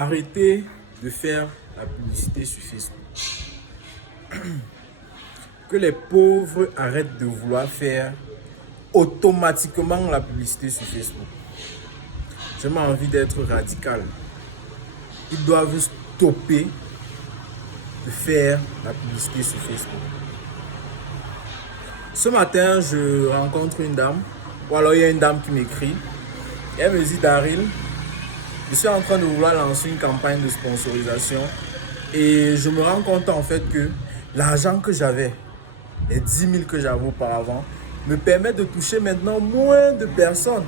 Arrêtez de faire la publicité sur Facebook. Que les pauvres arrêtent de vouloir faire automatiquement la publicité sur Facebook. J'ai envie d'être radical. Ils doivent stopper de faire la publicité sur Facebook. Ce matin, je rencontre une dame, ou alors il y a une dame qui m'écrit. Elle me dit: Daryl, je suis en train de vouloir lancer une campagne de sponsorisation et je me rends compte en fait que l'argent que j'avais, les 10 000 que j'avais auparavant, me permet de toucher maintenant moins de personnes.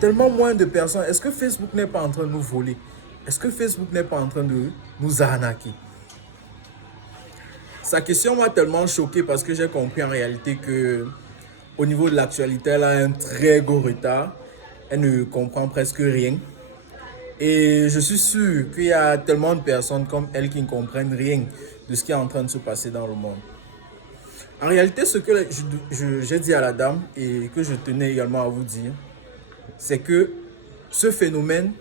Tellement moins de personnes. Est-ce que Facebook n'est pas en train de nous voler? Est-ce que Facebook n'est pas en train de nous arnaquer? Sa question m'a tellement choqué parce que j'ai compris en réalité que au niveau de l'actualité, elle a un très gros retard. Elle ne comprend presque rien. Et je suis sûr qu'il y a tellement de personnes comme elle qui ne comprennent rien de ce qui est en train de se passer dans le monde. En réalité, ce que j'ai dit à la dame et que je tenais également à vous dire, c'est que ce phénomène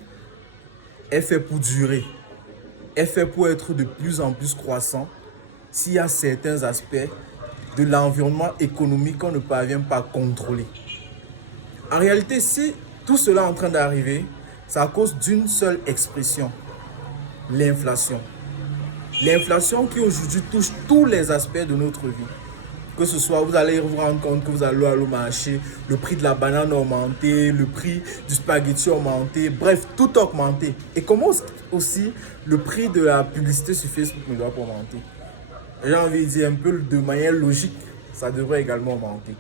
est fait pour durer, est fait pour être de plus en plus croissant s'il y a certains aspects de l'environnement économique qu'on ne parvient pas à contrôler. En réalité, si tout cela est en train d'arriver, c'est à cause d'une seule expression, l'inflation. L'inflation qui aujourd'hui touche tous les aspects de notre vie. Que ce soit, vous allez vous rendre compte que vous allez au marché, le prix de la banane a augmenté, le prix du spaghetti a augmenté, bref, tout a augmenté. Et comment aussi le prix de la publicité sur Facebook ne doit pas augmenter? J'ai envie de dire un peu de manière logique, ça devrait également augmenter.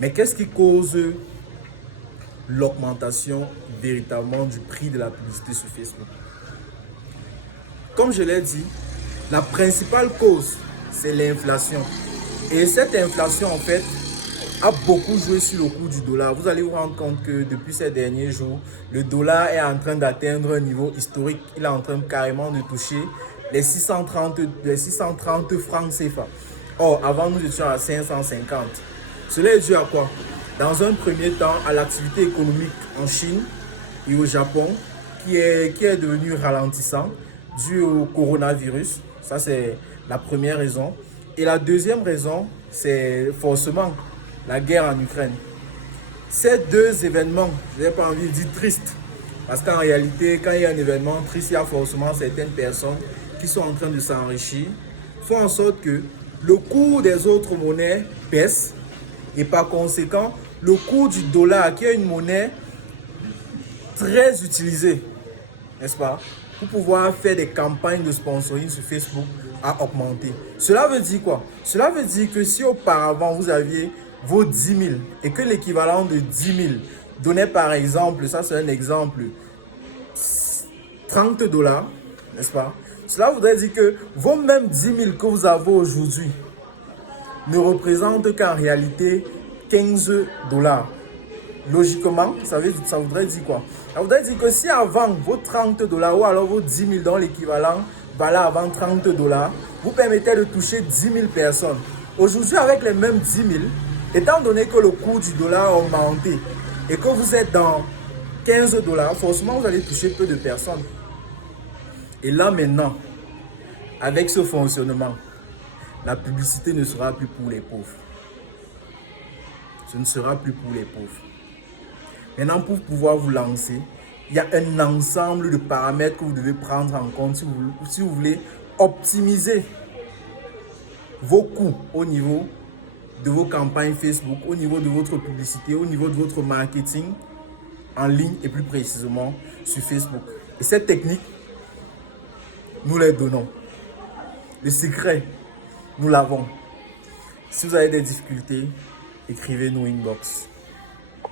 Mais qu'est-ce qui cause l'augmentation véritablement du prix de la publicité sur Facebook? Comme je l'ai dit, la principale cause, c'est l'inflation. Et cette inflation, en fait, a beaucoup joué sur le cours du dollar. Vous allez vous rendre compte que depuis ces derniers jours, le dollar est en train d'atteindre un niveau historique. Il est en train carrément de toucher les 630 francs CFA. Or, avant, nous étions à 550. Cela est dû à quoi? Dans un premier temps, à l'activité économique en Chine et au Japon, qui est devenu ralentissant dû au coronavirus. Ça, c'est la première raison. Et la deuxième raison, c'est forcément la guerre en Ukraine. Ces deux événements, je n'ai pas envie de dire tristes, parce qu'en réalité, quand il y a un événement triste, il y a forcément certaines personnes qui sont en train de s'enrichir, font en sorte que le cours des autres monnaies baisse et par conséquent, le cours du dollar, qui est une monnaie très utilisée, n'est-ce pas, pour pouvoir faire des campagnes de sponsoring sur Facebook, a augmenté. Cela veut dire quoi? Cela veut dire que si auparavant vous aviez vos 10 000 et que l'équivalent de 10 000 donnait par exemple, ça c'est un exemple, 30 $, n'est-ce pas? Cela voudrait dire que vos mêmes 10 000 que vous avez aujourd'hui ne représentent qu'en réalité 15 $. Logiquement, ça voudrait dire quoi? Ça voudrait dire que si avant vos 30 $ ou alors vos 10 000 dans l'équivalent valait avant 30 $, vous permettez de toucher 10 000 personnes. Aujourd'hui, avec les mêmes 10 000, étant donné que le cours du dollar a augmenté et que vous êtes dans 15 $, forcément vous allez toucher peu de personnes. Et là maintenant, avec ce fonctionnement, la publicité ne sera plus pour les pauvres. Ce ne sera plus pour les pauvres. Maintenant, pour pouvoir vous lancer, il y a un ensemble de paramètres que vous devez prendre en compte si vous voulez optimiser vos coûts au niveau de vos campagnes Facebook, au niveau de votre publicité, au niveau de votre marketing en ligne et plus précisément sur Facebook. Et cette technique, nous les donnons. Le secret, nous l'avons. Si vous avez des difficultés, écrivez-nous inbox.